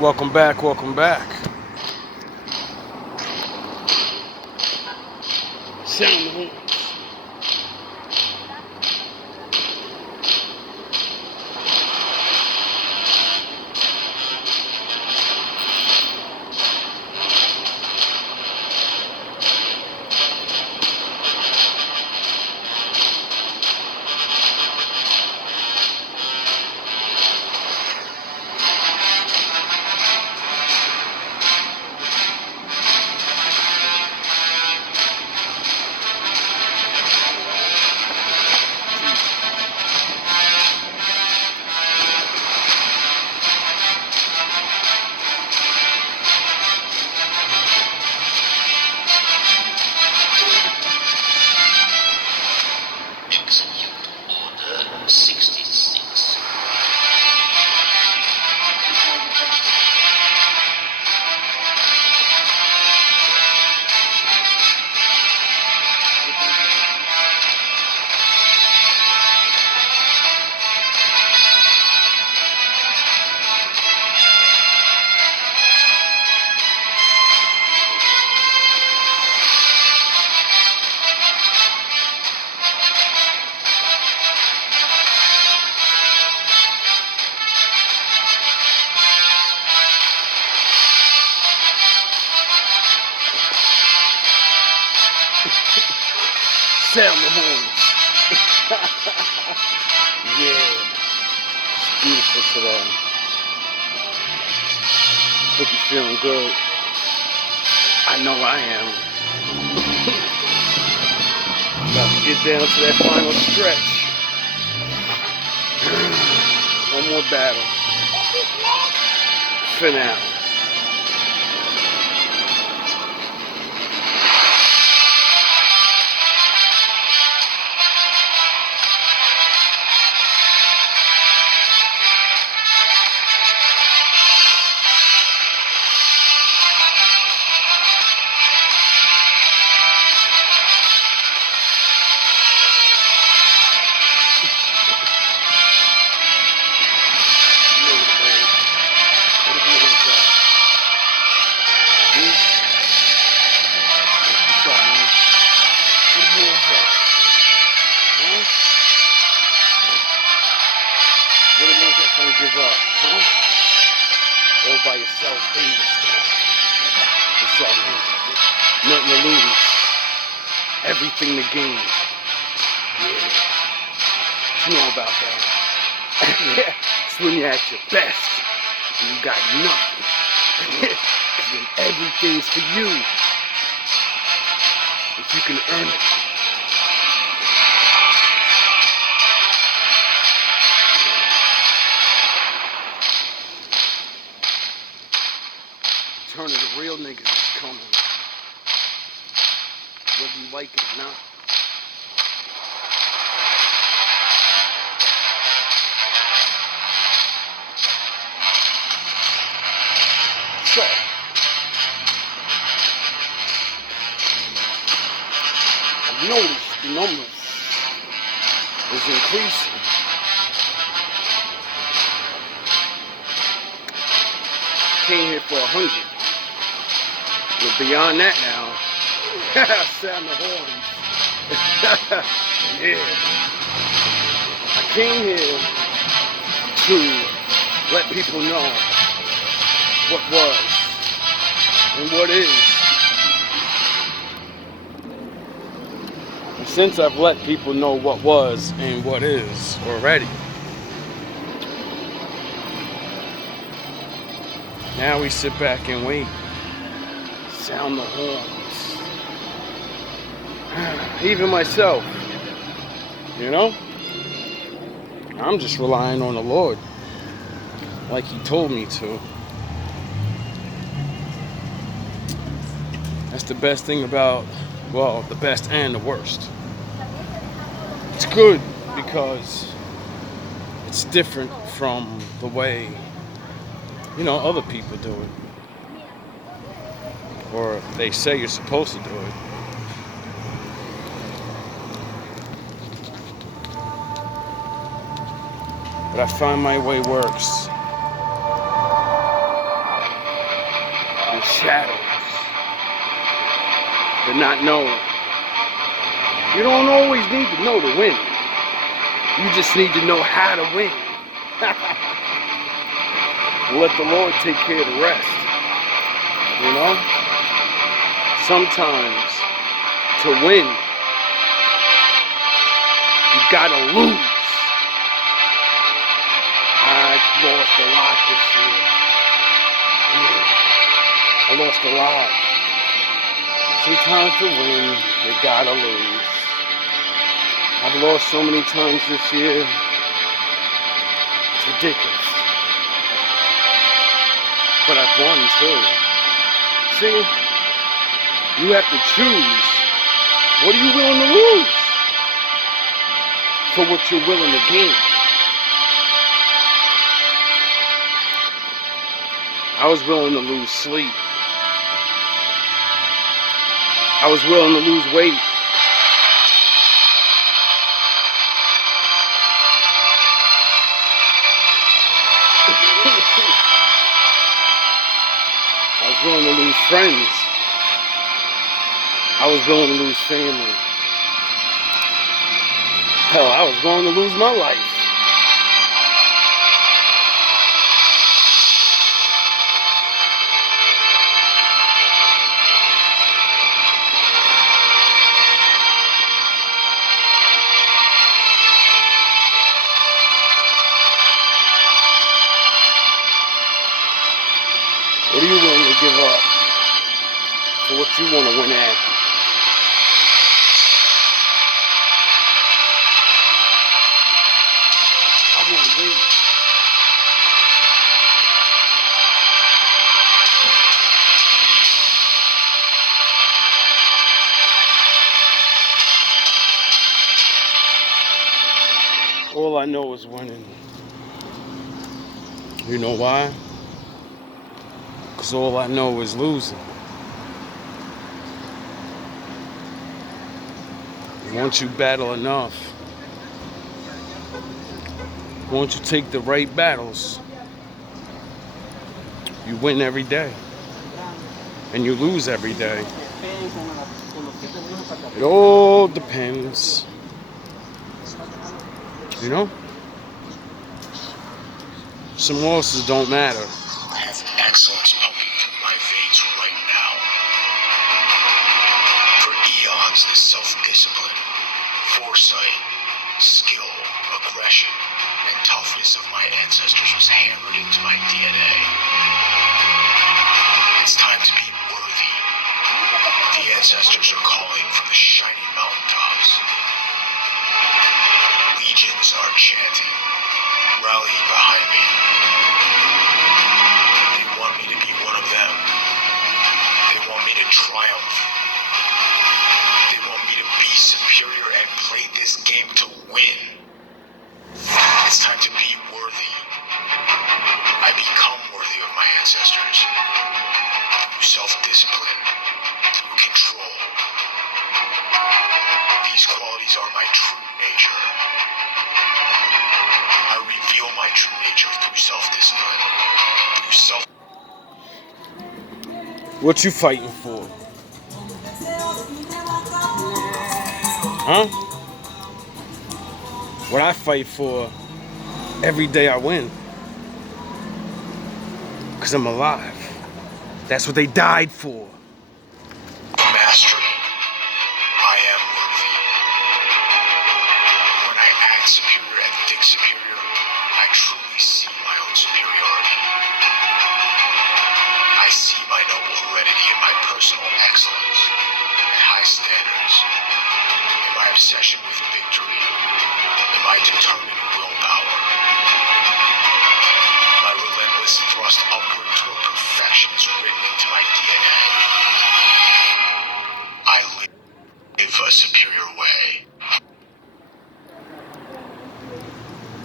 Welcome back, welcome back. Sound the horn. Execute Order 66. Sound the horns. Yeah, it's beautiful today. Hope you're feeling good. I know I am. About to get down to that final stretch. One more battle. For now. What are the ones that gonna give up, huh? All by yourself, baby stuff. What's up, man? Nothing to lose. Everything to gain. Yeah. You know about that. Yeah. It's when you're at your best and you got nothing. When everything's for you. If you can earn it. Turn of the real niggas is coming. Whether you like it or not. So, I've noticed the numbers is increasing. Came here for 100. We're beyond that now. Sound the horns. Yeah. I came here to let people know what was and what is. And since I've let people know what was and what is already, now we sit back and wait. Sound the horns. Even myself, you know, I'm just relying on the Lord like He told me to. That's the best thing about, well, the best and the worst. It's good because it's different from the way, you know, other people do it. Or they say you're supposed to do it. But I find my way works. shadows, the not knowing. You don't always need to know to win. You just need to know how to win. Let the Lord take care of the rest. You know? Sometimes to win, you gotta lose. I lost a lot this year. Yeah, I lost a lot. Sometimes to win, you gotta lose. I've lost so many times this year. It's ridiculous. But I've won too. See, you have to choose. What are you willing to lose for what you're willing to gain? I was willing to lose sleep. I was willing to lose weight. I was willing to lose friends. I was willing to lose family. Hell, I was willing to lose my life. What are you willing to give up for what you want to win at? I want to win. All I know is winning. You know why? Because all I know is losing. Once you battle enough, once you take the right battles, you win every day. And you lose every day. It all depends. You know? Some losses don't matter. I have excellence pumping through my veins right now. For eons, this self-discipline, foresight, skill, aggression, and toughness of my ancestors was hammered into my DNA. It's time to be worthy. The ancestors are calling from the shining mountaintops. Legions are chanting, rallying behind me. They want me to be one of them. They want me to triumph. They want me to be superior and play this game to win. It's time to be worthy. I become worthy of my ancestors. Through self-discipline, through control. These qualities are my true nature. I reveal my true nature through self-discipline. What you fighting for? Huh? What I fight for, every day I win. Because I'm alive. That's what they died for. Mastery. I am worthy. When I act superior and think superior, I truly see my own superiority. I see my noble heredity in my personal excellence and high standards, in my obsession with victory, in my determined willpower. My relentless thrust upward toward perfection is written into my DNA. I live a superior way.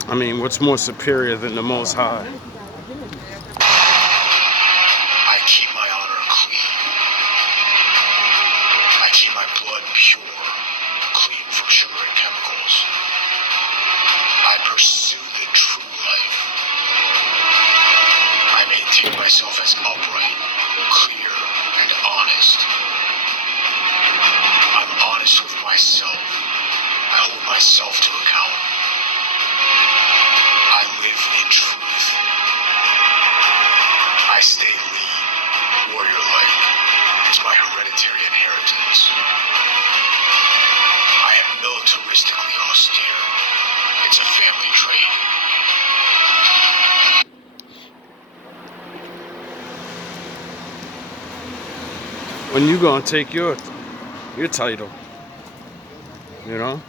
I mean, what's more superior than the Most High? I keep my honor clean. I keep my blood pure, clean from sugar and chemicals. I pursue the true life. I maintain see myself as upright, clear, and honest. I'm honest with myself. I hold myself to account. I live in truth. I stay lean, warrior-like. It's my hereditary inheritance. I am militaristically austere. It's a family trait. When you gonna take your title, you know,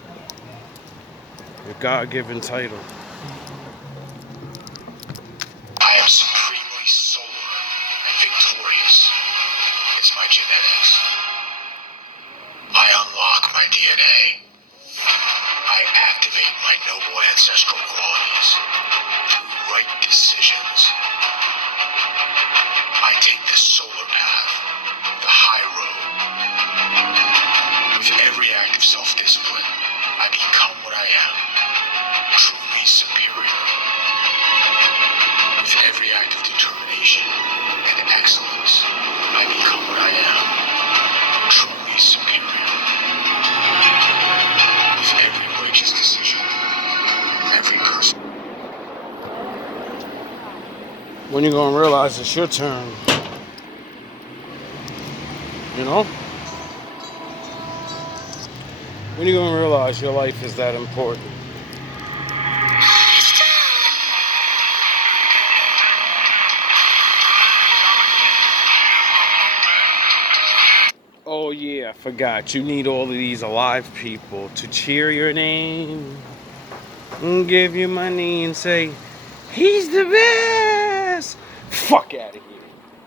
your God-given title. I am supremely solar and victorious. It's my genetics. I unlock my DNA. I activate my noble ancestral qualities through right decisions. I take the solar path, the high road. With every act of self-discipline, I become what I am, truly superior. With every act of determination and excellence, I become what I am, truly superior. With every righteous decision, every person. When you gonna realize it's your turn, you know? When you gonna realize your life is that important? Oh yeah, I forgot. You need all of these alive people to cheer your name and give you money and say, he's the best! Fuck out of here.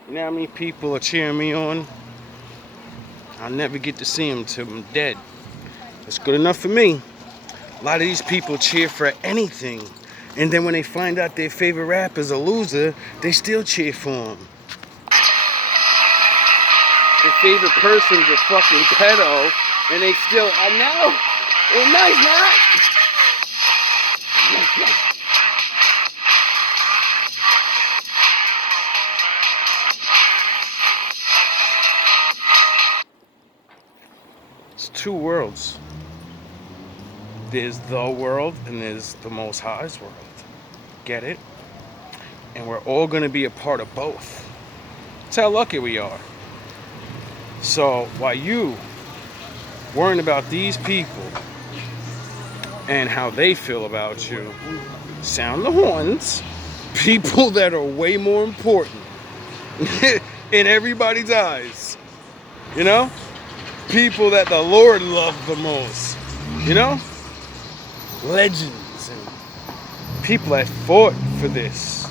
You know how many people are cheering me on? I'll never get to see them till I'm dead. That's good enough for me. A lot of these people cheer for anything. And then when they find out their favorite rapper's a loser, they still cheer for him. Their favorite person's a fucking pedo, and they still, I know. Ain't nice, not. It's two worlds. There's the world and there's the Most High's world. Get it? And we're all going to be a part of both. That's how lucky we are. So while you worrying about these people and how they feel about you, sound the horns. People that are way more important in everybody's eyes. You know? People that the Lord loved the most. You know? Legends and people that fought for this.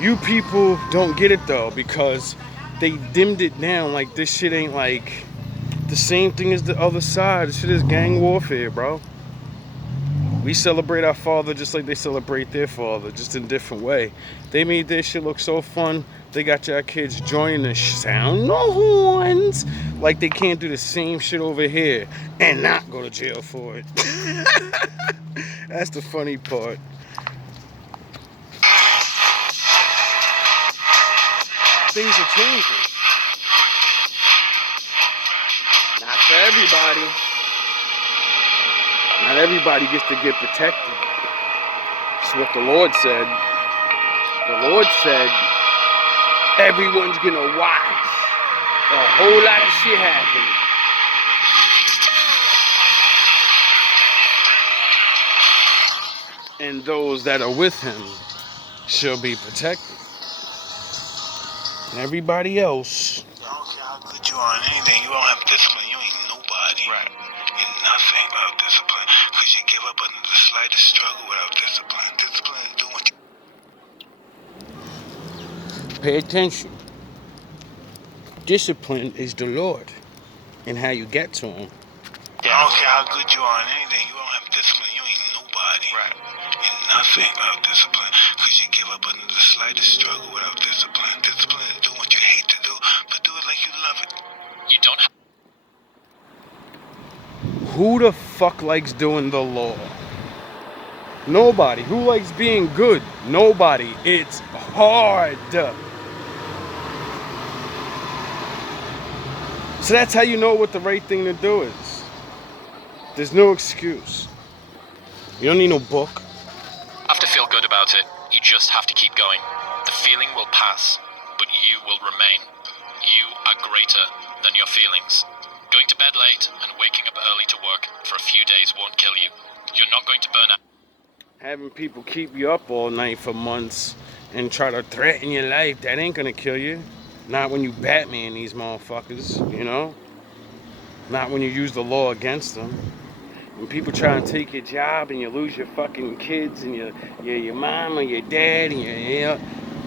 You people don't get it though, because they dimmed it down like this shit ain't like the same thing as the other side. This shit is gang warfare, bro. We celebrate our father just like they celebrate their father, just in a different way. They made their shit look so fun. They got y'all kids joining the sound no horns like they can't do the same shit over here and not go to jail for it. That's the funny part. Things are changing. Not for everybody. Not everybody gets to get protected. That's what the Lord said. The Lord said everyone's gonna watch a whole lot of shit happen. And those that are with him shall be protected. And everybody else. I don't care how good you are on anything, you don't have discipline, you ain't nobody. Right. You're nothing without discipline. Because you give up under the slightest struggle without discipline. Discipline is doing what you... Pay attention. Discipline is the Lord and how you get to him. I don't care how good you are on anything, you don't have discipline, you ain't nobody. Right. You're nothing without discipline. Because you give up under the slightest struggle without discipline. Discipline is doing what you hate to do, but do it like you love it. You don't have... Who the fuck likes doing the law? Nobody. Who likes being good? Nobody. It's hard. So that's how you know what the right thing to do is. There's no excuse. You don't need no book. You have to feel good about it. You just have to keep going. The feeling will pass, but you will remain. You are greater than your feelings. Going to bed late and waking up early to work for a few days won't kill you. You're not going to burn out. Having people keep you up all night for months and try to threaten your life, that ain't gonna kill you. Not when you Batman these motherfuckers, you know? Not when you use the law against them. When people try and take your job and you lose your fucking kids and your mom or your dad and your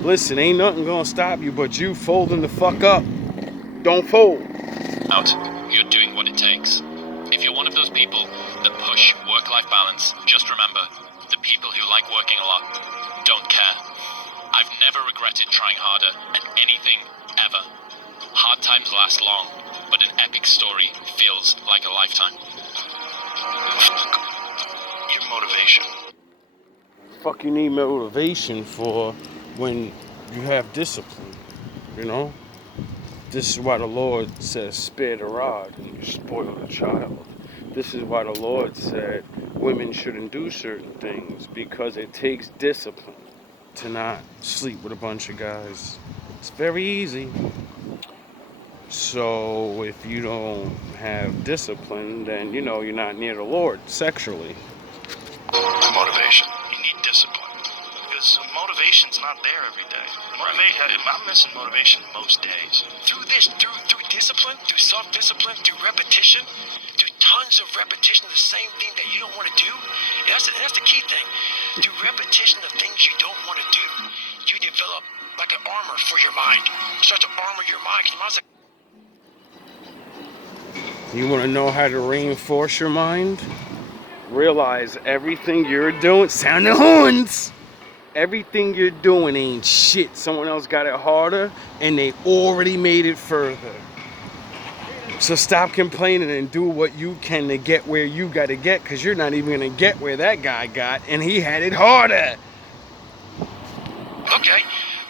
listen, ain't nothing gonna stop you but you folding the fuck up. Don't fold. You're doing what it takes. If you're one of those people that push work-life balance, just remember, the people who like working a lot don't care. I've never regretted trying harder at anything ever. Hard times last long, but an epic story feels like a lifetime. Your motivation. Fuck you need motivation for when you have discipline, you know? This is why the Lord says spare the rod and you spoil the child. This is why the Lord said women shouldn't do certain things, because it takes discipline to not sleep with a bunch of guys. It's very easy. So if you don't have discipline, then you know you're not near the Lord sexually. Motivation. You need discipline. Because motivation's not there every day. I'm missing motivation most days. Through discipline, through self-discipline, through repetition, through tons of repetition of the same thing that you don't want to do. And that's the key thing. Through repetition of things you don't want to do, you develop like an armor for your mind. You start to armor your mind. Your mind's like, You want to know how to reinforce your mind? Realize everything you're doing, sound the horns! Everything you're doing ain't shit. Someone else got it harder and they already made it further. So stop complaining and do what you can to get where you got to get, because you're not even going to get where that guy got and he had it harder. okay,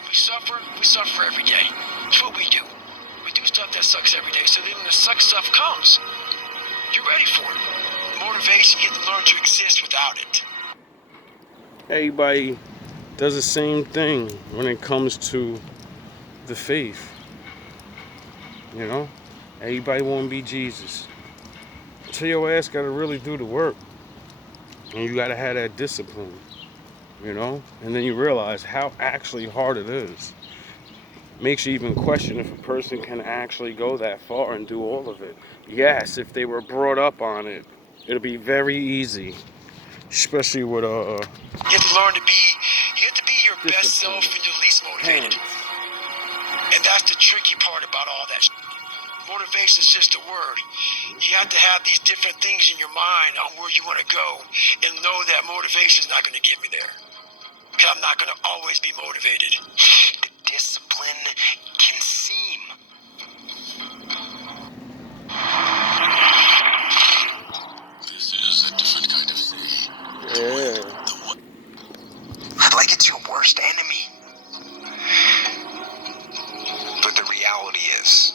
we suffer every day. That's what we do. We do stuff that sucks every day, so then when the suck stuff comes, you're ready for it. Motivation, you have to learn to exist without it. Everybody does the same thing when it comes to the faith. You know? Everybody want to be Jesus. So your ass got to really do the work. And you got to have that discipline. You know? And then you realize how actually hard it is. Makes you even question if a person can actually go that far and do all of it. Yes, if they were brought up on it, it'll be very easy. Especially with You have to learn to be, your best self and your least motivated. parents. And that's the tricky part about all that. Motivation is just a word. You have to have these different things in your mind on where you want to go and know that motivation is not going to get me there. Because I'm not going to always be motivated. The discipline can seem. This is a different kind of thing. Yeah. Like it's your worst enemy. But the reality is,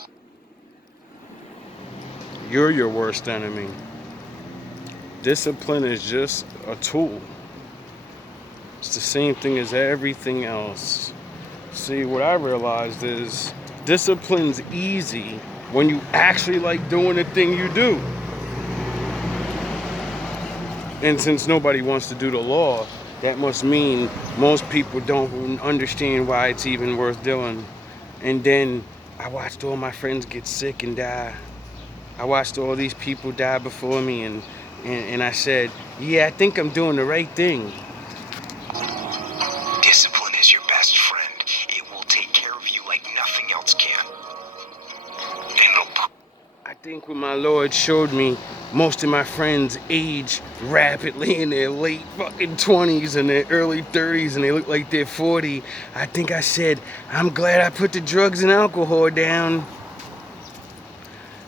You're your worst enemy. Discipline is just a tool. It's the same thing as everything else. See, what I realized is discipline's easy when you actually like doing the thing you do. And since nobody wants to do the law, that must mean most people don't understand why it's even worth doing. And then I watched all my friends get sick and die. I watched all these people die before me, and I said, yeah, I think I'm doing the right thing. discipline is your best friend. It will take care of you like nothing else can. And it'll. I think when my Lord showed me most of my friends age rapidly in their late fucking 20s and their early 30s and they look like they're 40, I think I said, I'm glad I put the drugs and alcohol down.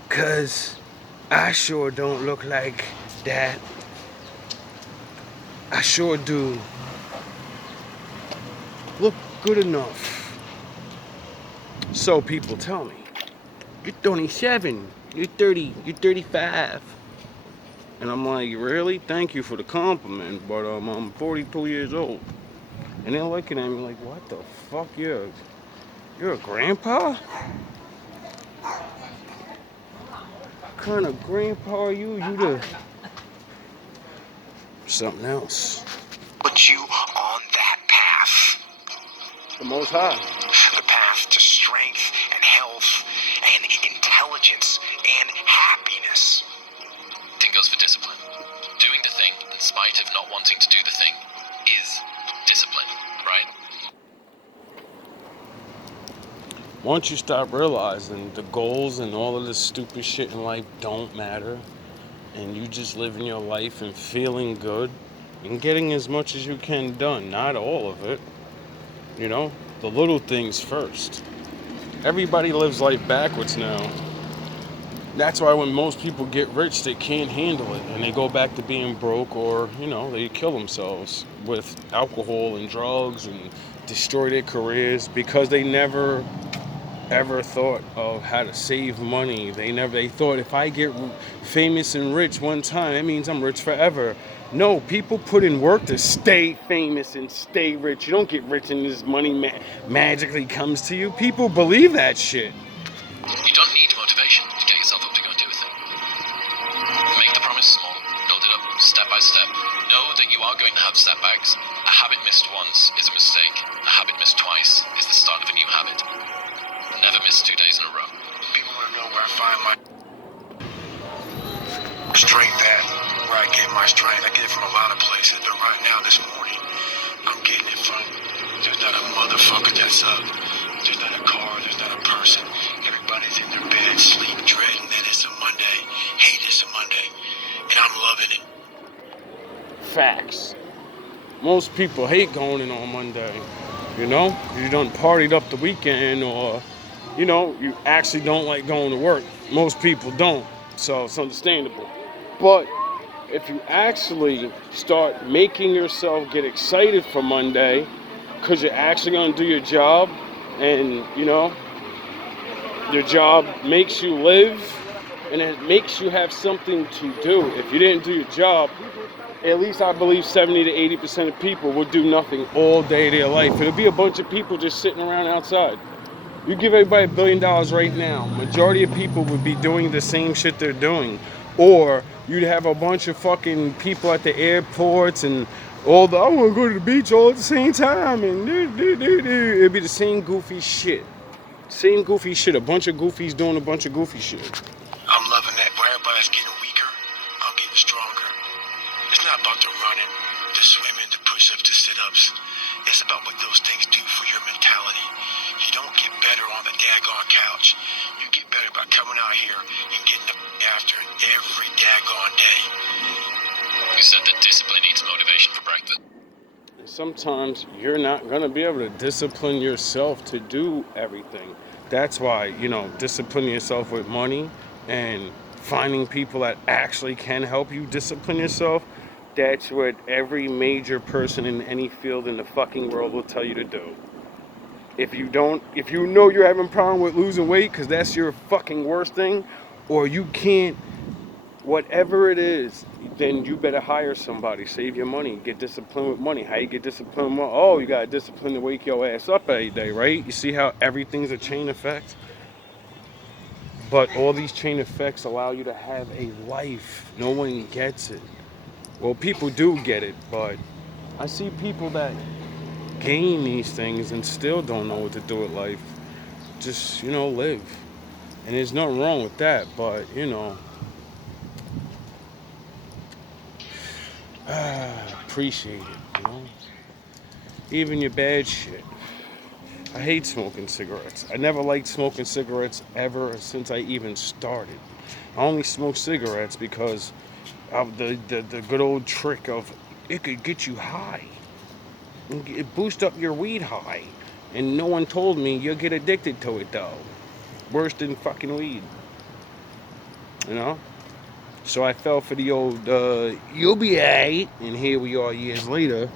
'Cause I sure don't look like that. I sure do look good enough. So people tell me, you're 27. You're 30, you're 35. And I'm like, really? Thank you for the compliment, but I'm 42 years old. And they're looking at me like, what the fuck? You're a grandpa? What kind of grandpa are you? You the something else. Put you on that path. The Most High. The path to strength and health and intelligence and happiness. Thing goes for discipline. Doing the thing in spite of not wanting to do the thing is discipline, right? Once you stop realizing the goals and all of this stupid shit in life don't matter, and you just living your life and feeling good and getting as much as you can done, not all of it, you know, the little things first. Everybody lives life backwards now. That's why when most people get rich, they can't handle it and they go back to being broke, or, you know, they kill themselves with alcohol and drugs and destroy their careers because they never ever thought of how to save money. They thought, if I get famous and rich one time, that means I'm rich forever. No, people put in work to stay famous and stay rich. You don't get rich and this money magically comes to you. People believe that shit. You don't need motivation to get yourself up to go and do a thing. Make the promise small, build it up step by step. Know that you are going to have setbacks. A habit missed once is a mistake. A habit missed twice is the start of a new habit. Never miss 2 days in a row. People want to know where I find my strength at, where I get my strength. I get it from a lot of places, but right now, this morning, I'm getting it from, there's not a motherfucker that's up. There's not a car, there's not a person. Everybody's in their bed, sleep, dreading that it's a Monday. Hate it's a Monday. And I'm loving it. Facts. Most people hate going in on Monday. You know, you done partied up the weekend, or, you know, you actually don't like going to work. Most people don't, so it's understandable. But if you actually start making yourself get excited for Monday, because you're actually going to do your job, and, you know, your job makes you live, and it makes you have something to do. If you didn't do your job, at least I believe 70 to 80% of people will do nothing all day of their life. It'll be a bunch of people just sitting around outside. You give everybody $1 billion right now, majority of people would be doing the same shit they're doing. Or you'd have a bunch of fucking people at the airports and all the, I want to go to the beach all at the same time, and it'd be the same goofy shit. Same goofy shit. A bunch of goofies doing a bunch of goofy shit. I'm loving that. Where everybody's getting weaker, I'm getting stronger. It's not about the running, the swimming, the push-ups, the sit-ups. It's about what those things do for your mentality. You don't get better on the daggone couch. You get better by coming out here and getting the after it every daggone day. You said that discipline eats motivation for breakfast. Sometimes you're not going to be able to discipline yourself to do everything. That's why, you know, disciplining yourself with money and finding people that actually can help you discipline yourself, that's what every major person in any field in the fucking world will tell you to do. If you know you're having a problem with losing weight because that's your fucking worst thing, or you can't, whatever it is, then you better hire somebody. Save your money. Get disciplined with money. How you get disciplined with money? Oh, you got to discipline to wake your ass up every day, right? You see how everything's a chain effect? But all these chain effects allow you to have a life. No one gets it. Well, people do get it, but I see people that gain these things and still don't know what to do with life. Just, you know, live. And there's nothing wrong with that, but, you know, appreciate it, you know? Even your bad shit. I hate smoking cigarettes. I never liked smoking cigarettes ever since I even started. I only smoke cigarettes because of the good old trick of it could get you high. It boost up your weed high. And no one told me you'll get addicted to it though. Worse than fucking weed. You know? So I fell for the old, you'll be alright. And here we are years later.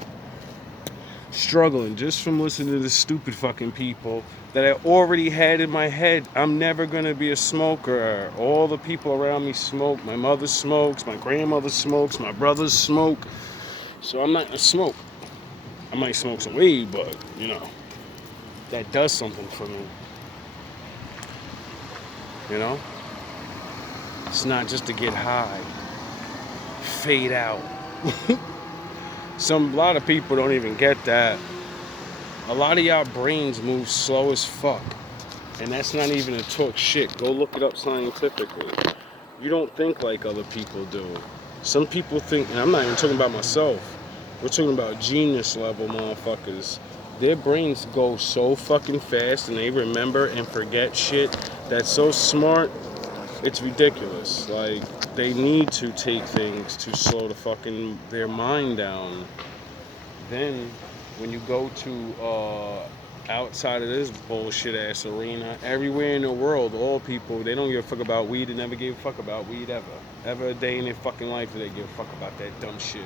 struggling just from listening to the stupid fucking people that I already had in my head. I'm never gonna be a smoker. All the people around me smoke. My mother smokes, my grandmother smokes, my brothers smoke. So I'm not gonna smoke. I might smoke some weed, but you know, that does something for me. You know? It's not just to get high. Fade out. A lot of people don't even get that. A lot of y'all brains move slow as fuck. And that's not even to talk shit. Go look it up scientifically. You don't think like other people do. Some people think, and I'm not even talking about myself. We're talking about genius level motherfuckers. Their brains go so fucking fast and they remember and forget shit that's so smart, it's ridiculous. Like, they need to take things to slow their mind down. Then, when you go to outside of this bullshit ass arena, everywhere in the world, all people, they don't give a fuck about weed and never gave a fuck about weed ever. Ever a day in their fucking life they give a fuck about that dumb shit.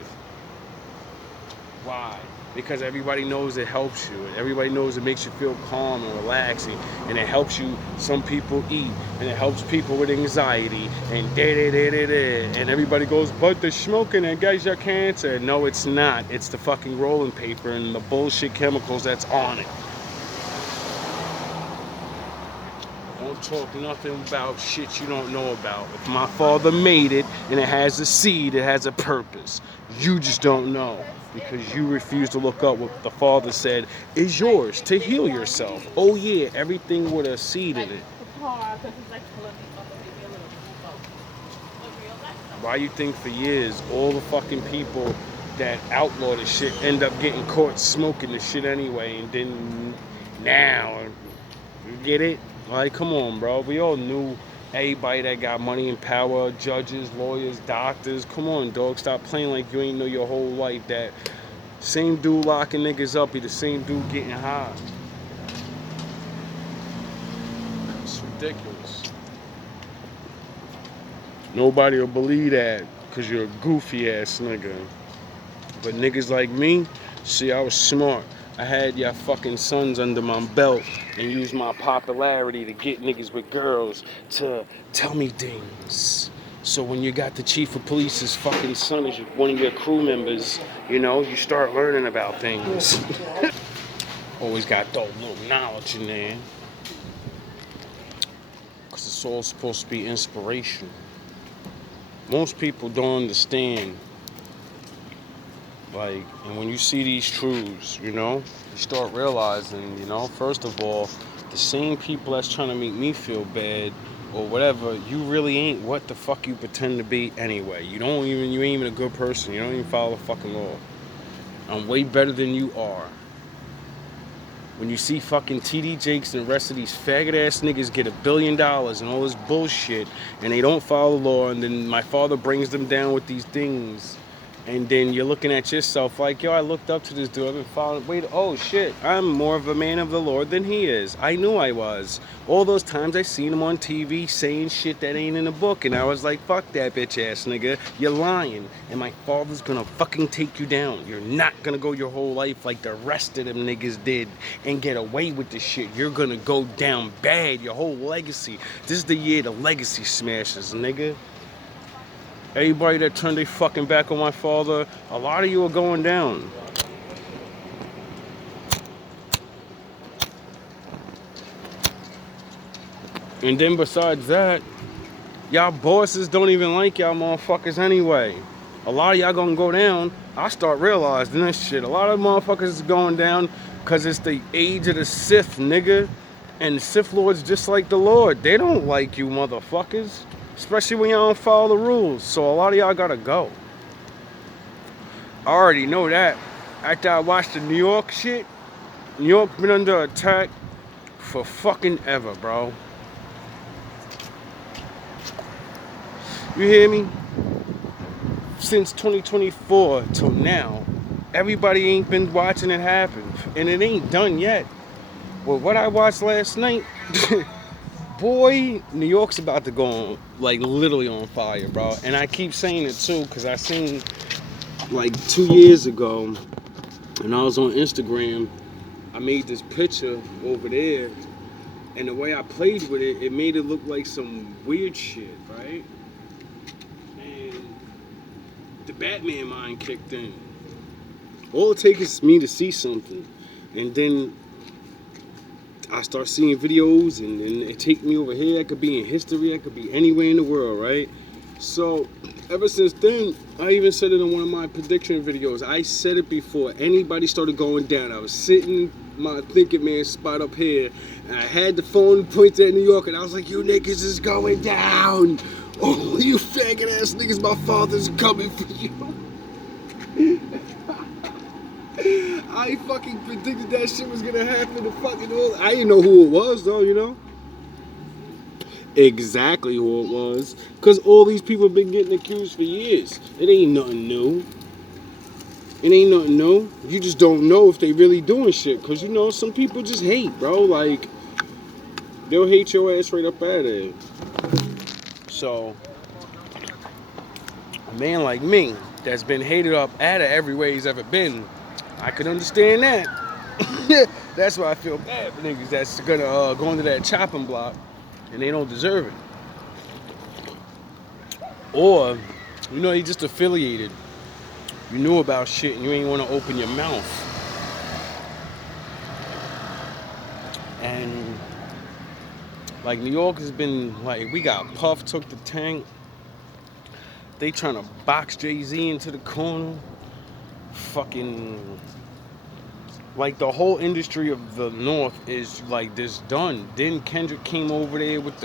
Why? Because everybody knows it helps you. Everybody knows it makes you feel calm and relaxing. And it helps you, some people eat. And it helps people with anxiety. And da-da-da-da-da. And everybody goes, but the smoking, it gives you cancer. No, it's not. It's the fucking rolling paper and the bullshit chemicals that's on it. Don't talk nothing about shit you don't know about. If my father made it and it has a seed, it has a purpose. You just don't know because you refuse to look up what the father said is yours to heal yourself. Oh yeah, everything with a seed in it. Why you think for years all the fucking people that outlaw the shit end up getting caught smoking the shit anyway, and then now, you get it? Like, come on, bro. We all knew everybody that got money and power, judges, lawyers, doctors. Come on, dog. Stop playing like you ain't know your whole life that same dude locking niggas up be the same dude getting high. It's ridiculous. Nobody will believe that because you're a goofy ass nigga. But niggas like me, see, I was smart. I had y'all fucking sons under my belt and used my popularity to get niggas with girls to tell me things. So when you got the chief of police's fucking son as one of your crew members, you know, you start learning about things. Always got that little knowledge in there. Because it's all supposed to be inspiration. Most people don't understand. Like, and when you see these truths, you know, you start realizing, you know, first of all, the same people that's trying to make me feel bad or whatever, you really ain't what the fuck you pretend to be anyway. You ain't even a good person. You don't even follow the fucking law. I'm way better than you are. When you see fucking TD Jakes and the rest of these faggot ass niggas get $1 billion and all this bullshit and they don't follow the law, and then my father brings them down with these things. And then you're looking at yourself like, yo, I looked up to this dude. I've been following. Wait, oh shit. I'm more of a man of the Lord than he is. I knew I was. All those times I seen him on TV saying shit that ain't in the book. And I was like, fuck that bitch ass nigga. You're lying. And my father's gonna fucking take you down. You're not gonna go your whole life like the rest of them niggas did and get away with this shit. You're gonna go down bad. Your whole legacy. This is the year the legacy smashes, nigga. Everybody that turned their fucking back on my father, a lot of you are going down. And then besides that, y'all bosses don't even like y'all motherfuckers anyway. A lot of y'all gonna go down. I start realizing this shit. A lot of motherfuckers is going down because it's the age of the Sith, nigga. And the Sith Lord's just like the Lord. They don't like you motherfuckers. Especially when y'all don't follow the rules. So a lot of y'all gotta go. I already know that. After I watched the New York shit, New York been under attack for fucking ever, bro. You hear me? Since 2024 till now, everybody ain't been watching it happen. And it ain't done yet. Well, what I watched last night... Boy, New York's about to go on, like, literally on fire, bro. And I keep saying it, too, because I seen, like, 2 years ago, And I was on Instagram. I made this picture over there, and the way I played with it, it made it look like some weird shit, right? And the Batman mind kicked in. All it takes is me to see something, and then I start seeing videos, and it take me over here. I could be in history, I could be anywhere in the world, right? So ever since then, I even said it in one of my prediction videos. I said it before anybody started going down. I was sitting my thinking man spot up here, and I had the phone pointed at New York, and I was like, "You niggas is going down. Oh, you faggot ass niggas, my father's coming for you." I fucking predicted that shit was gonna happen to fucking all. I didn't know who it was though, you know? Exactly who it was. Cause all these people have been getting accused for years. It ain't nothing new. It ain't nothing new. You just don't know if they really doing shit. Cause you know, some people just hate, bro. Like, they'll hate your ass right up out of there. So, a man like me, that's been hated up out of every way he's ever been, I could understand that. That's why I feel bad for niggas that's gonna go into that chopping block and they don't deserve it. Or, you know, you just affiliated. You knew about shit and you ain't want to open your mouth. And like New York has been like, we got Puff took the tank. They trying to box Jay-Z into the corner. Fucking like the whole industry of the North is like this done. Then Kendrick came over there with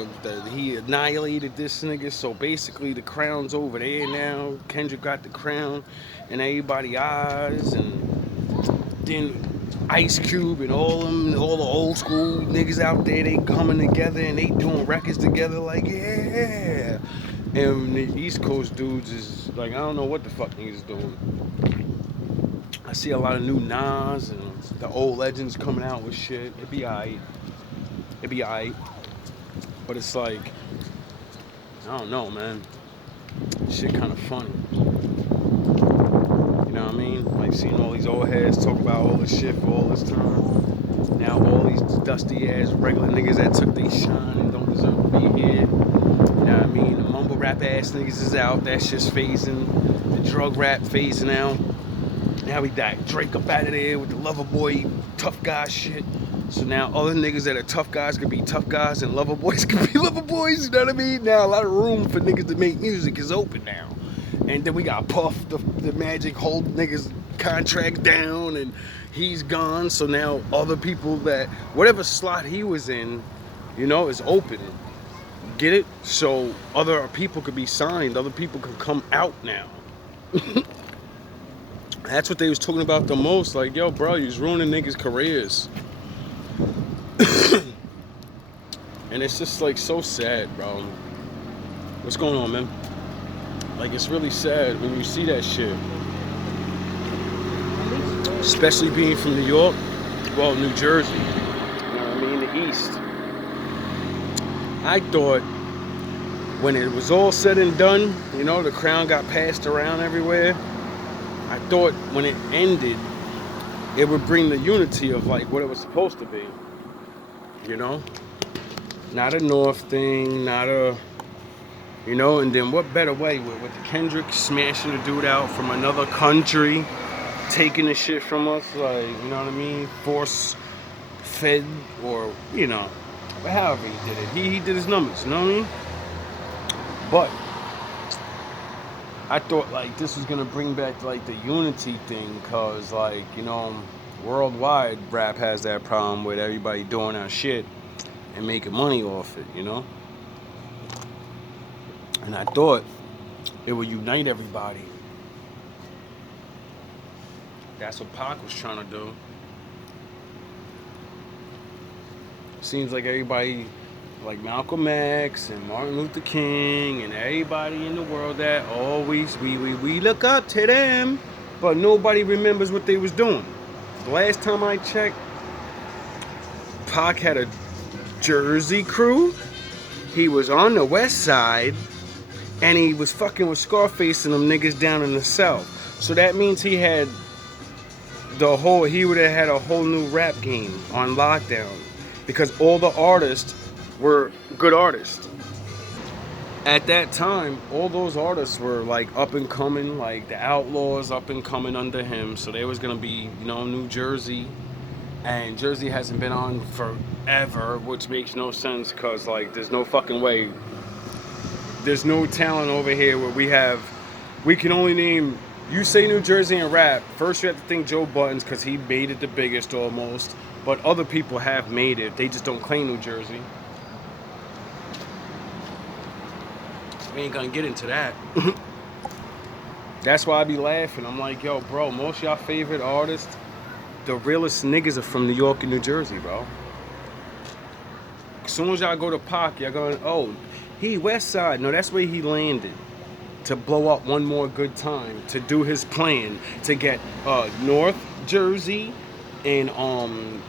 he annihilated this nigga. So basically the crown's over there now. Kendrick got the crown in everybody's eyes, and then Ice Cube and all the old school niggas out there, they coming together and they doing records together like, yeah. And the East Coast dudes is like, I don't know what the fuck niggas doing. I see a lot of new Nas and the old legends coming out with shit. It'd be alright. But it's like, I don't know, man. Shit kind of funny. You know what I mean? Like seeing all these old heads talk about all this shit for all this time. Now all these dusty ass regular niggas that took their shine and don't deserve to be here. You know what I mean? The mumble rap ass niggas is out. That shit's phasing. The drug rap phasing out. Now we got Drake up out of there with the lover boy tough guy shit. So now other niggas that are tough guys could be tough guys and lover boys could be lover boys. You know what I mean? Now a lot of room for niggas to make music is open now. And then we got Puff, the Magic hold niggas contract down and he's gone. So now other people that, whatever slot he was in, you know, is open. Get it? So other people could be signed. Other people can come out now. That's what they was talking about the most. Like, yo, bro, you was ruining niggas' careers. And it's just like so sad, bro. What's going on, man? Like, it's really sad when you see that shit. Especially being from New York, well, New Jersey. You know what I mean? The East. I thought when it was all said and done, you know, the crown got passed around everywhere. I thought when it ended, it would bring the unity of like what it was supposed to be. You know? Not a North thing, not a, you know, and then what better way with the Kendrick smashing the dude out from another country, taking the shit from us, like, you know what I mean? Force fed, or, you know, but however he did it. He did his numbers, you know what I mean? But I thought like this was gonna bring back like the unity thing, cause like, you know, worldwide rap has that problem with everybody doing our shit and making money off it, you know? And I thought it would unite everybody. That's what Pac was trying to do. Seems like everybody, like Malcolm X and Martin Luther King and everybody in the world that always, we look up to them, but nobody remembers what they was doing. The last time I checked, Pac had a Jersey crew. He was on the west side, and he was fucking with Scarface and them niggas down in the south. So that means he had he would have had a whole new rap game on lockdown because all the artists were good artists. At that time, all those artists were like up and coming, like the Outlaws up and coming under him. So they was gonna be, New Jersey, and Jersey hasn't been on forever, which makes no sense because like there's no fucking way. There's no talent over here where we can only name. You say New Jersey and rap. First, you have to think Joe Buttons because he made it the biggest almost. But other people have made it. They just don't claim New Jersey. We ain't gonna get into that. That's why I be laughing. I'm like, yo, bro, most of y'all favorite artists, the realest niggas are from New York and New Jersey, bro. As soon as y'all go to Pac, y'all going, oh, he West Side. No, that's where he landed. To blow up one more good time, to do his plan, to get North Jersey and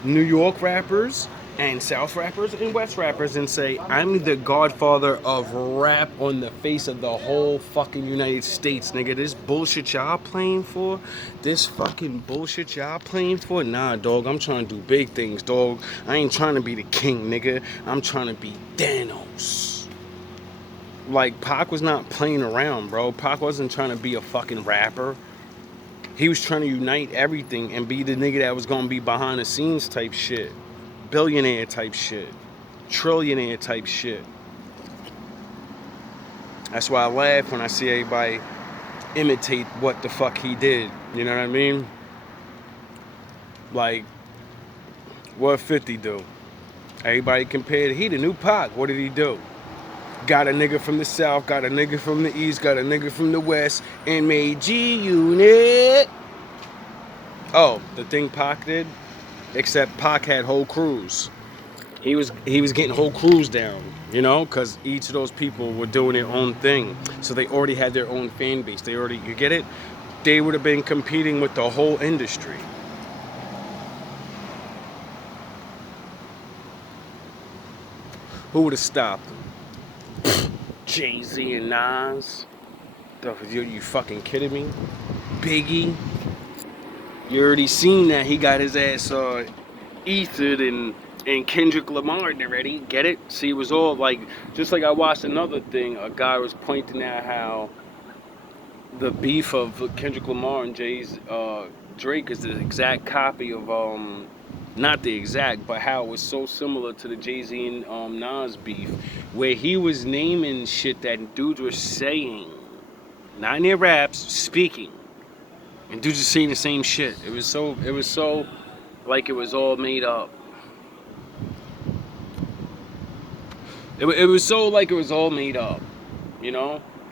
New York rappers and South rappers and West rappers and say, I'm the godfather of rap on the face of the whole fucking United States, nigga. This bullshit y'all playing for, nah, dog, I'm trying to do big things, dog. I ain't trying to be the king, nigga. I'm trying to be Thanos. Like, Pac was not playing around, bro. Pac wasn't trying to be a fucking rapper. He was trying to unite everything and be the nigga that was gonna be behind the scenes type shit. Billionaire type shit. Trillionaire type shit. That's why I laugh when I see everybody imitate what the fuck he did. You know what I mean? Like, what 50 do? Everybody compared, he the new Pac. What did he do? Got a nigga from the South, got a nigga from the East, got a nigga from the West, and made G-Unit. Oh, the thing Pac did? Except Pac had whole crews. He was getting whole crews down, because each of those people were doing their own thing. So they already had their own fan base. You get it? They would have been competing with the whole industry. Who would have stopped them? Jay-Z and Nas. You fucking kidding me? Biggie. You already seen that he got his ass ethered and Kendrick Lamar already. Get it? See, it was all like, just like I watched another thing, a guy was pointing out how the beef of Kendrick Lamar and Drake is the exact copy of not the exact, but how it was so similar to the Jay-Z and Nas beef, where he was naming shit that dudes were saying, not in their raps, speaking, and dudes were saying the same shit. It was so like it was all made up. It was so like it was all made up, And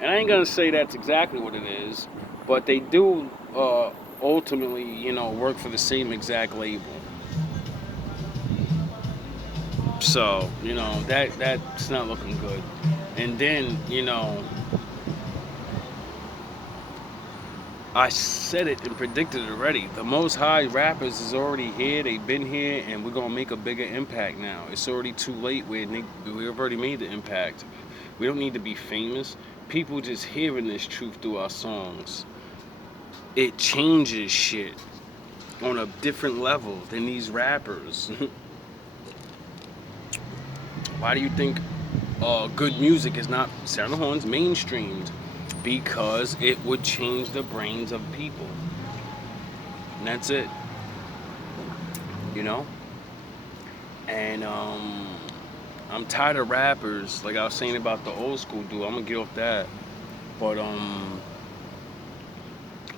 I ain't gonna say that's exactly what it is, but they do ultimately, work for the same exact label. So, that's not looking good. And then, I said it and predicted it already. The Most High rappers is already here. They've been here, and we're gonna make a bigger impact now. It's already too late. We've already made the impact. We don't need to be famous. People just hearing this truth through our songs, it changes shit on a different level than these rappers. Why do you think good music is not, sound the horns, mainstreamed? Because it would change the brains of people. And that's it. And I'm tired of rappers. Like I was saying about the old school dude, I'm gonna get off that. But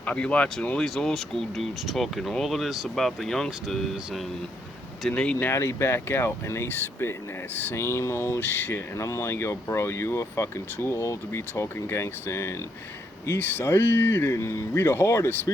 I be watching all these old school dudes talking all of this about the youngsters, and then they back out and they spitting that same old shit. And I'm like, yo, bro, you are fucking too old to be talking gangster and East Side and we the hardest.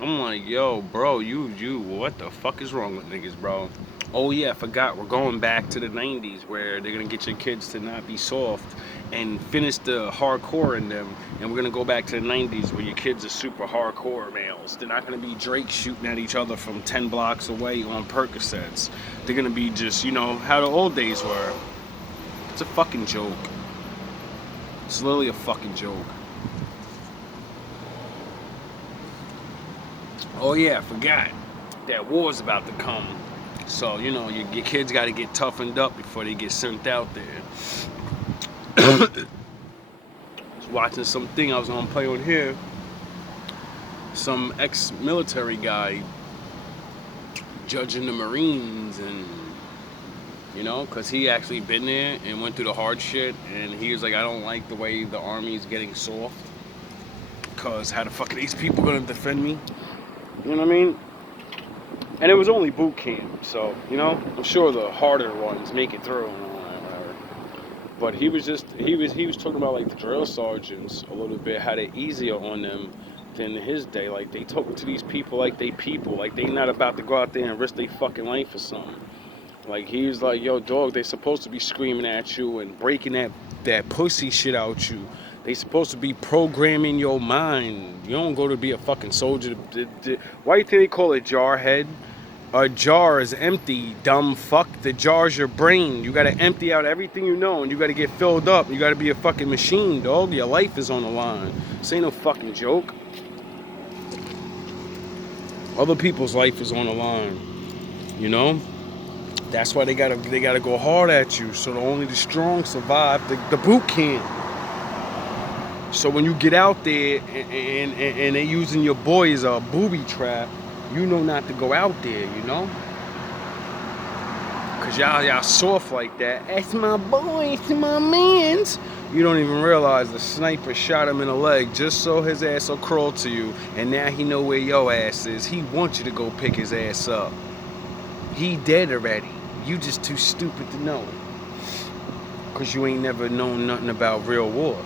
I'm like, yo, bro, you, what the fuck is wrong with niggas, bro? Oh yeah, I forgot, we're going back to the 90s where they're gonna get your kids to not be soft and finish the hardcore in them, and we're gonna go back to the 90s where your kids are super hardcore males. They're not gonna be Drake shooting at each other from 10 blocks away on Percocets. They're gonna be just, how the old days were. It's a fucking joke. It's literally a fucking joke. Oh yeah, I forgot. That war's about to come. So, you know, your kids got to get toughened up before they get sent out there. I was watching something I was going to play on here. Some ex-military guy judging the Marines, and you know, because he actually been there and went through the hard shit, and he was like, I don't like the way the Army's getting soft, because how the fuck are these people going to defend me? You know what I mean? And it was only boot camp, so, you know, I'm sure the harder ones make it through and all that, whatever. But he was talking about like the drill sergeants a little bit, how they're easier on them than his day. Like they talk to these people like they people, like they not about to go out there and risk their fucking life for something. Like he was like, yo dog, they supposed to be screaming at you and breaking that pussy shit out you. They supposed to be programming your mind. You don't go to be a fucking soldier. Why do you think they call it jarhead? A jar is empty, dumb fuck. The jar's your brain. You gotta empty out everything you know, and you gotta get filled up. You gotta be a fucking machine, dog. Your life is on the line. This ain't no fucking joke. Other people's life is on the line. You know? That's why they gotta go hard at you. So only the strong survive the boot camp. So when you get out there and they using your boy as a booby trap, you know not to go out there, you know? Cause y'all soft like that. That's my boy, it's my mans. You don't even realize the sniper shot him in the leg just so his ass will crawl to you, and now he know where your ass is. He wants you to go pick his ass up. He dead already. You just too stupid to know. Cause you ain't never known nothing about real war.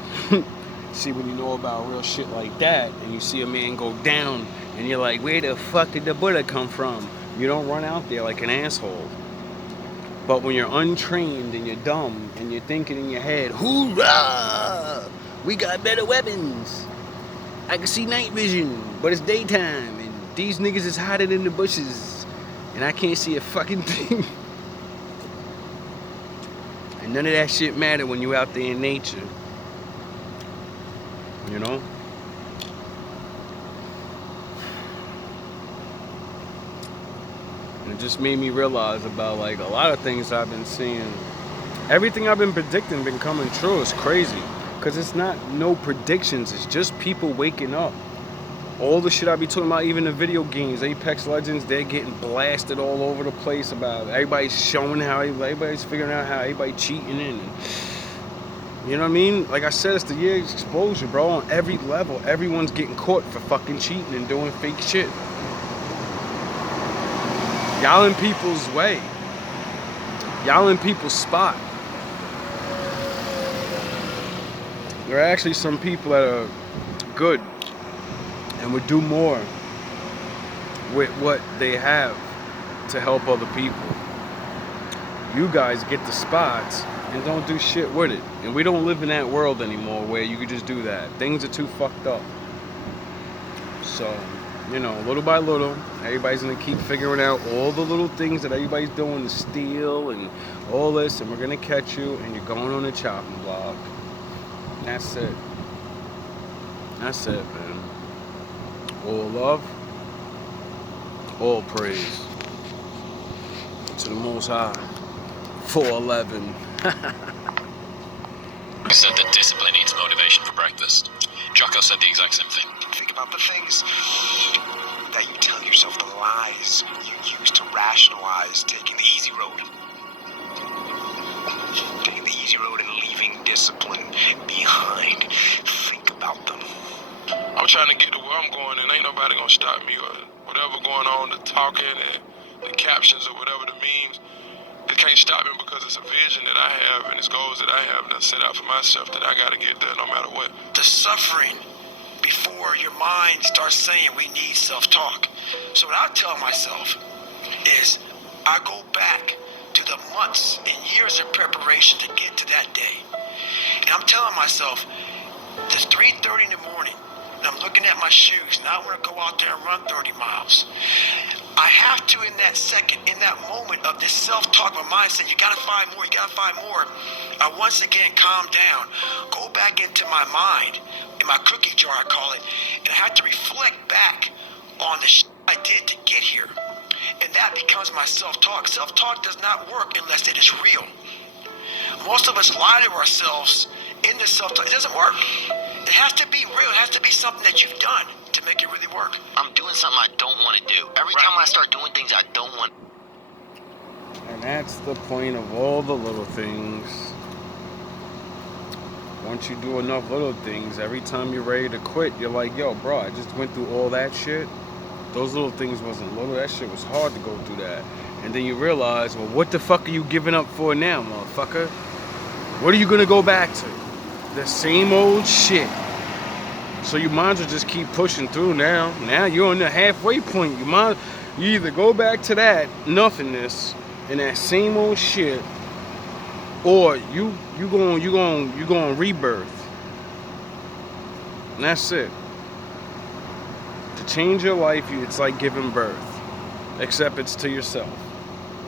See, when you know about real shit like that, and you see a man go down, and you're like, where the fuck did the bullet come from? You don't run out there like an asshole. But when you're untrained and you're dumb and you're thinking in your head, hoorah! We got better weapons. I can see night vision, but it's daytime and these niggas is hiding in the bushes and I can't see a fucking thing. And none of that shit matter when you out there in nature. You know? And it just made me realize about like a lot of things I've been seeing. Everything I've been predicting been coming true. It's crazy. Because it's not no predictions. It's just people waking up. All the shit I be talking about, even the video games, Apex Legends, they're getting blasted all over the place about everybody's showing how, everybody's figuring out how everybody cheating in. And, you know what I mean? Like I said, it's the year of exposure, bro. On every level, everyone's getting caught for fucking cheating and doing fake shit. Y'all in people's way. Y'all in people's spot. There are actually some people that are good and would do more with what they have to help other people. You guys get the spots and don't do shit with it. And we don't live in that world anymore where you can just do that. Things are too fucked up. So, you know, little by little, everybody's gonna keep figuring out all the little things that everybody's doing to steal and all this, and we're gonna catch you and you're going on the chopping block. And that's it. That's it, man. All love, all praise to the Most High. 411. You said that discipline eats motivation for breakfast. Jocko said the exact same thing. Think about the things that you tell yourself, the lies you use to rationalize taking the easy road. Taking the easy road and leaving discipline behind. Think about them. I'm trying to get to where I'm going, and ain't nobody gonna stop me or whatever going on, the talking and the captions or whatever the memes. It can't stop me because it's a vision that I have and it's goals that I have and I set out for myself that I gotta get there no matter what. The suffering before your mind starts saying we need self-talk. So what I tell myself is I go back to the months and years of preparation to get to that day. And I'm telling myself, it's 3:30 in the morning, and I'm looking at my shoes, and I want to go out there and run 30 miles. I have to, in that second, in that moment of this self-talk, my mind said, you gotta find more, you gotta find more. I once again calm down, go back into my mind, in my cookie jar I call it, and I have to reflect back on the shit I I did to get here. And that becomes my self-talk. Self-talk does not work unless it is real. Most of us lie to ourselves in this self-talk. It doesn't work. It has to be real. It has to be something that you've done to make it really work. I'm doing something I don't want to do. Every time I start doing things I don't want. And that's the point of all the little things. Once you do enough little things, every time you're ready to quit, you're like, yo, bro, I just went through all that shit. Those little things wasn't little. That shit was hard to go through that. And then you realize, well, what the fuck are you giving up for now, motherfucker? What are you gonna go back to? The same old shit. So you might as well just keep pushing through now. Now you're on the halfway point. You either go back to that nothingness and that same old shit, or you going rebirth. And that's it. To change your life, it's like giving birth, except it's to yourself.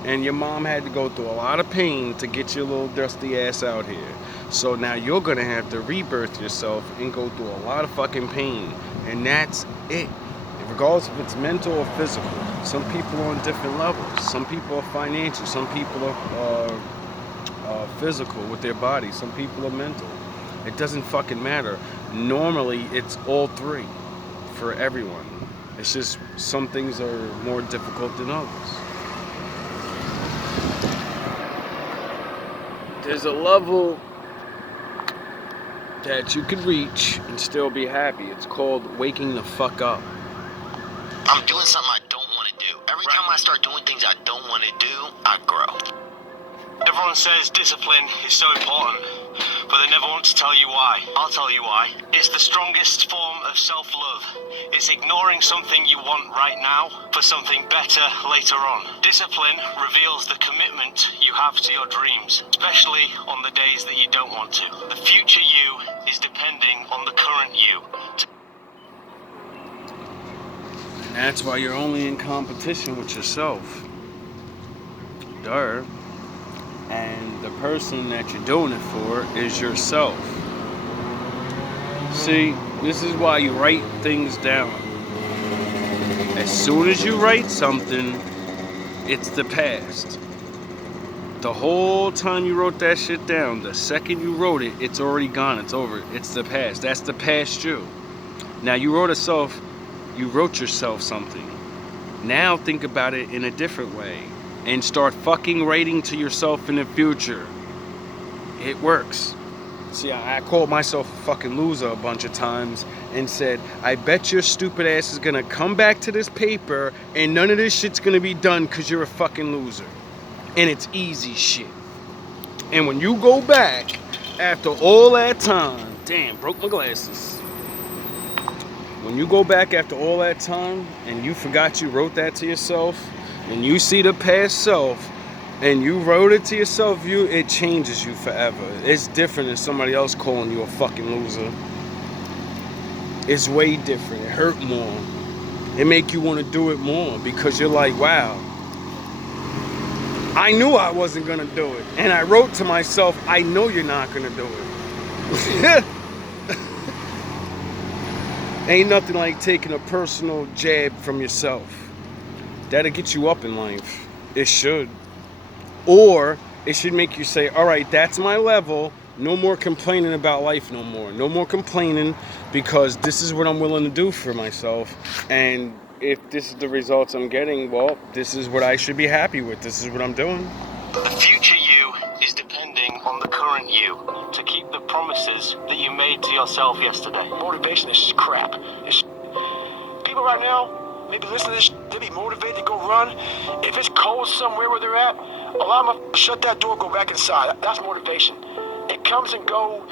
And your mom had to go through a lot of pain to get your little dusty ass out here. So now you're gonna have to rebirth yourself and go through a lot of fucking pain. And that's it. Regardless if it's mental or physical. Some people are on different levels. Some people are financial. Some people are physical with their body. Some people are mental. It doesn't fucking matter. Normally, it's all three for everyone. It's just some things are more difficult than others. There's a level that you could reach and still be happy. It's called waking the fuck up. I'm doing something I don't want to do. Every time I start doing things I don't want to do, I grow. Everyone says discipline is so important, but they never want to tell you why. I'll tell you why. It's the strongest form of self-love. It's ignoring something you want right now for something better later on. Discipline reveals the commitment you have to your dreams, especially on the days that you don't want to. The future you is depending on the current you. And that's why you're only in competition with yourself. Duh. And the person that you're doing it for is yourself. See, this is why you write things down. As soon as you write something, it's the past. The whole time you wrote that shit down, the second you wrote it, it's already gone, it's over. It's the past. That's the past you. Now you wrote yourself something. Now think about it in a different way. And start fucking writing to yourself in the future. It works. See, I called myself a fucking loser a bunch of times and said, I bet your stupid ass is gonna come back to this paper and none of this shit's gonna be done because you're a fucking loser. And it's easy shit. And when you go back after all that time, damn, broke my glasses. When you go back after all that time and you forgot you wrote that to yourself, and you see the past self, and you wrote it to yourself, it changes you forever. It's different than somebody else calling you a fucking loser. It's way different. It hurt more. It make you want to do it more because you're like, wow, I knew I wasn't gonna do it, and I wrote to myself, I know you're not gonna do it. Ain't nothing like taking a personal jab from yourself. That'll get you up in life. It should. Or it should make you say, all right, that's my level. No more complaining about life no more. No more complaining because this is what I'm willing to do for myself. And if this is the results I'm getting, well, this is what I should be happy with. This is what I'm doing. The future you is depending on the current you. To keep the promises that you made to yourself yesterday. Motivation is crap. People right now, maybe listen to this, they'll be motivated to go run. If it's cold somewhere where they're at, a lot of them shut that door, go back inside. That's motivation. It comes and go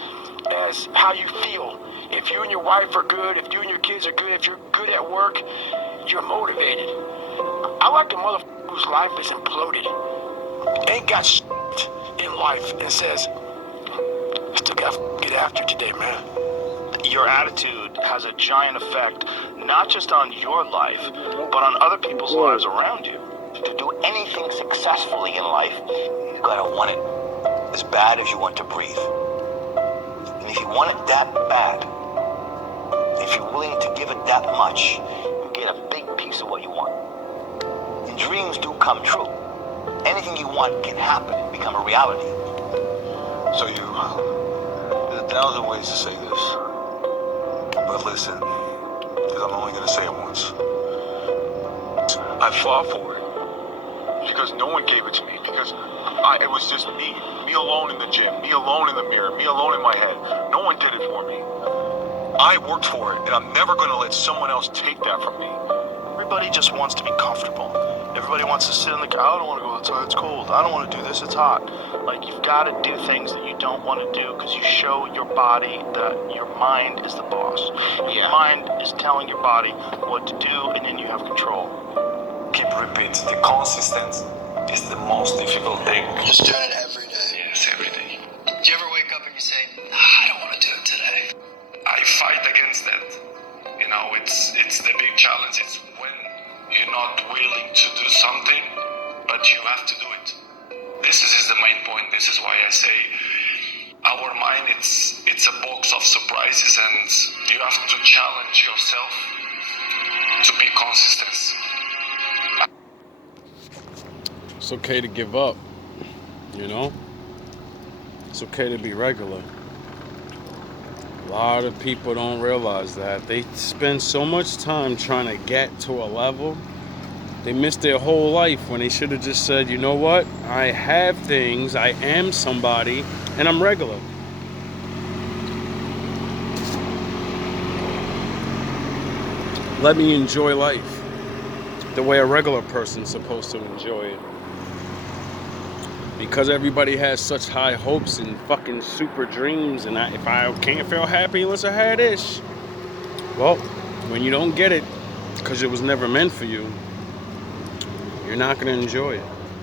as how you feel. If you and your wife are good, if you and your kids are good, if you're good at work, you're motivated. I like a motherfucker whose life is imploded. Ain't got shit in life and says, I still gotta get after it today, man. Your attitude has a giant effect, not just on your life, but on other people's lives around you. To do anything successfully in life, you gotta want it as bad as you want to breathe. And if you want it that bad, if you're willing to give it that much, you get a big piece of what you want. And dreams do come true. Anything you want can happen and become a reality. So there's 1,000 ways to say this. But listen, because I'm only going to say it once. I fought for it. Because no one gave it to me. Because it was just me. Me alone in the gym. Me alone in the mirror. Me alone in my head. No one did it for me. I worked for it, and I'm never going to let someone else take that from me. Everybody just wants to be comfortable. Everybody wants to sit in the car. I don't want to go outside, it's cold. I don't want to do this, it's hot. Like, you've got to do things that you don't want to do because you show your body that your mind is the boss. Your mind is telling your body what to do, and then you have control. Keep repeat. The consistent is the most difficult thing. Just doing it every day. Yes, every day. Do you ever wake up and you say, I don't want to do it today? I fight against that. You know, it's the big challenge. It's when you're not willing to do something, but you have to do it. This is the main point. This is why I say our mind, it's a box of surprises, and you have to challenge yourself to be consistent. It's okay to give up, you know? It's okay to be regular. A lot of people don't realize that. They spend so much time trying to get to a level, they miss their whole life when they should have just said, you know what? I have things, I am somebody, and I'm regular. Let me enjoy life the way a regular person's supposed to enjoy it. Because everybody has such high hopes and fucking super dreams, and if I can't feel happy unless I had this, well, when you don't get it because it was never meant for you, you're not going to enjoy it.